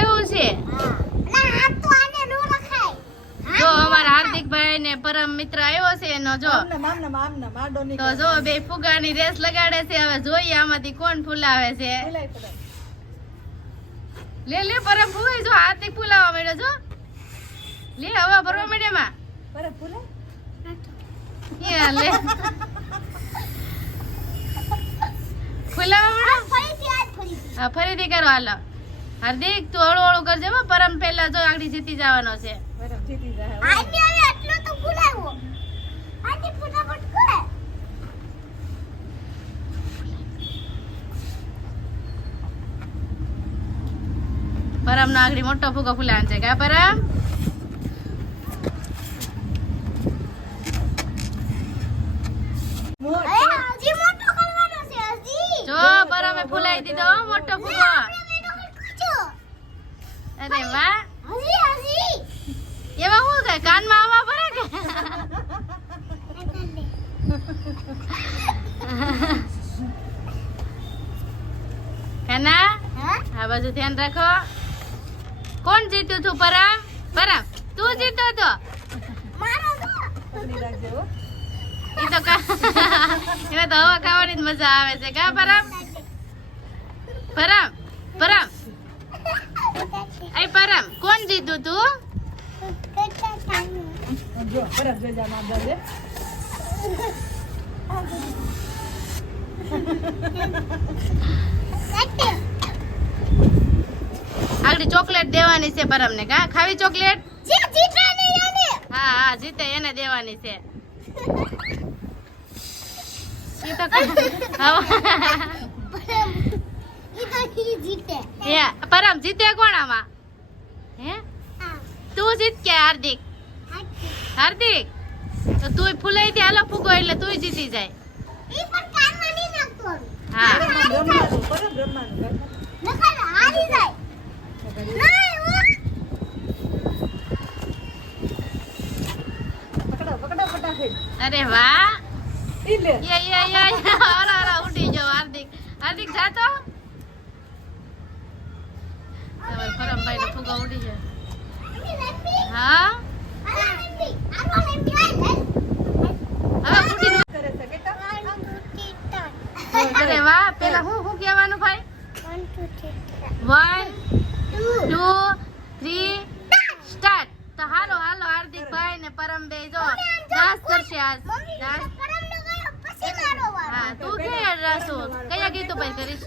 એવું છે? જો અમારા હાર્દિકભાઈ ને પરમ મિત્ર આવ્યો છે એનો જો. તો જો બે ફુગાની રેસ લગાડે છે હવે જોઈએ આમાંથી કોણ ફૂલાવે છે. લે લે પરમ ફૂલાય જો હાર્દિક ફૂલાવા માંડ્યો જો. લે હવા ભરવા માંડ્યા માં. પરમ ફૂલાય? લે. હા ફરીથી કરો હાલો. હાર્દિક તું હળુ હળુ કરજે હો પરમ પહેલા જો આગળ જીતી જવાનો છે. બરે જીતી જાય પરમ નો આગળ મોટો ફૂગો ફૂલાવાનો છે. કા પરમ મોટ જો પરમે ફૂલાઈ દીધો હો મોટો ફૂગો અરે વાહ એવા શું થાય કાનમાં આવવા પડે કે કાના આ બાજુ ધ્યાન રાખો. કોણ જીત્યું તું પરામ પરામ તું જીત્યો તો. પકડી રાખજો હો. એ તો એને તો હવા ખાવાની જ મજા આવે છે. કા પરામ પરમ પરામ એ પરામ કોણ જીત્યું તું? આગળ ચોકલેટ દેવાની છે પરમને કા? ખાવી ચોકલેટ? હા હા જીતે એને દેવાની છે. પરમ જીતે. કોણામાં હે? તું જીત કે હાર્દિક? હાર્દિક. તો તું ફૂલાઈ દે હાલો ફૂગો એટલે તું જીતી જાય. હા. અરે વાહ. યે યે યે. કે રાસો કયા ગીતો ભાઈ કરીશ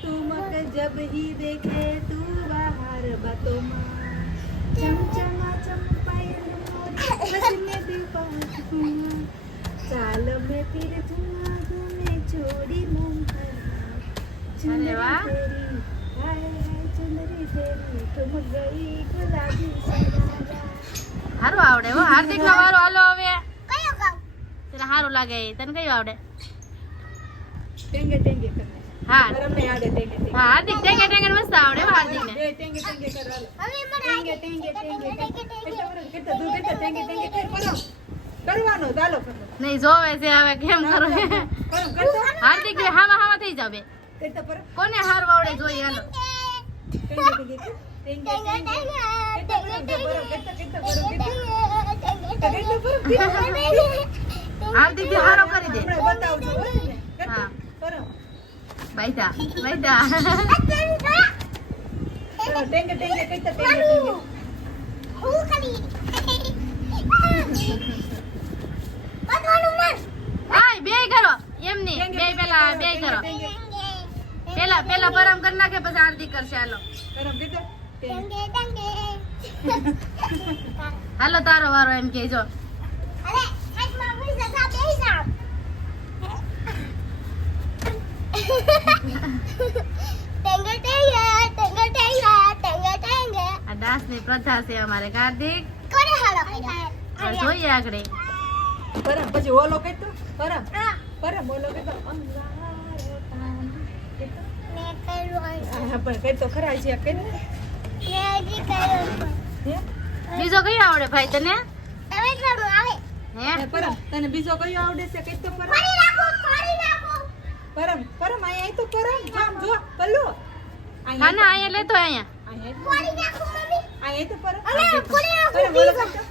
तुमक जब ही देखे तू बाहर बातों में चमचमा चंपायल हंसने दीपक चाल में फिर धुआं धुने छोड़ी मन अरे वाह। तेरी हाय हाय चुनरी तेरी तुम गई गुलाबी सरारा હારું આવડે હો હાર્દિક નો વારો હાલો હવે સારું લાગે તને કયું આવડે ટેંગે ટેંગે હા હા હાર્દિક ટેંગે ટેંગે મસ્ત આવડે હાર્દિક ને ટેંગે ટેંગે ટેંગે ટેંગે ટેંગે ટેંગે કરવાનો ચાલો નહીં જોવે છે હવે કેમ કરો હાર્દિક કે હામા હામા થઈ જાવ બે કોને હાર વાવડે જોઈએ હાલો ટેંગે ટેંગે હાર્દિકથી હારો કરી દે. બતાવજો હો. કરો બાઈતા બાઈતા ટેંગે ટેંગે બે કરો. એમ નહીં બે પેલા બે કરો. પેલા પેલા પરમ કરી નાખે પછી આરતી કરશે. હાલો. હાલો તારો વારો એમ કેજો ડાન્સની પ્રથા છે અમારે કાર્તિક. જોઈએ આગળ. પરમ પછી ઓલો પરમ. પરમ ઓલો કઈ બીજો કયો આવડે ભાઈ તને? હે હે, પરમ તને બીજો કયો આવડે છે? કઈ તો પરમ. પરમ પરમ અહીંયા આય તો પરમ. જામ જો પલ્લુ. હા ના અહીંયા લેતો આય. આ એ તો પરમ. પરમ તો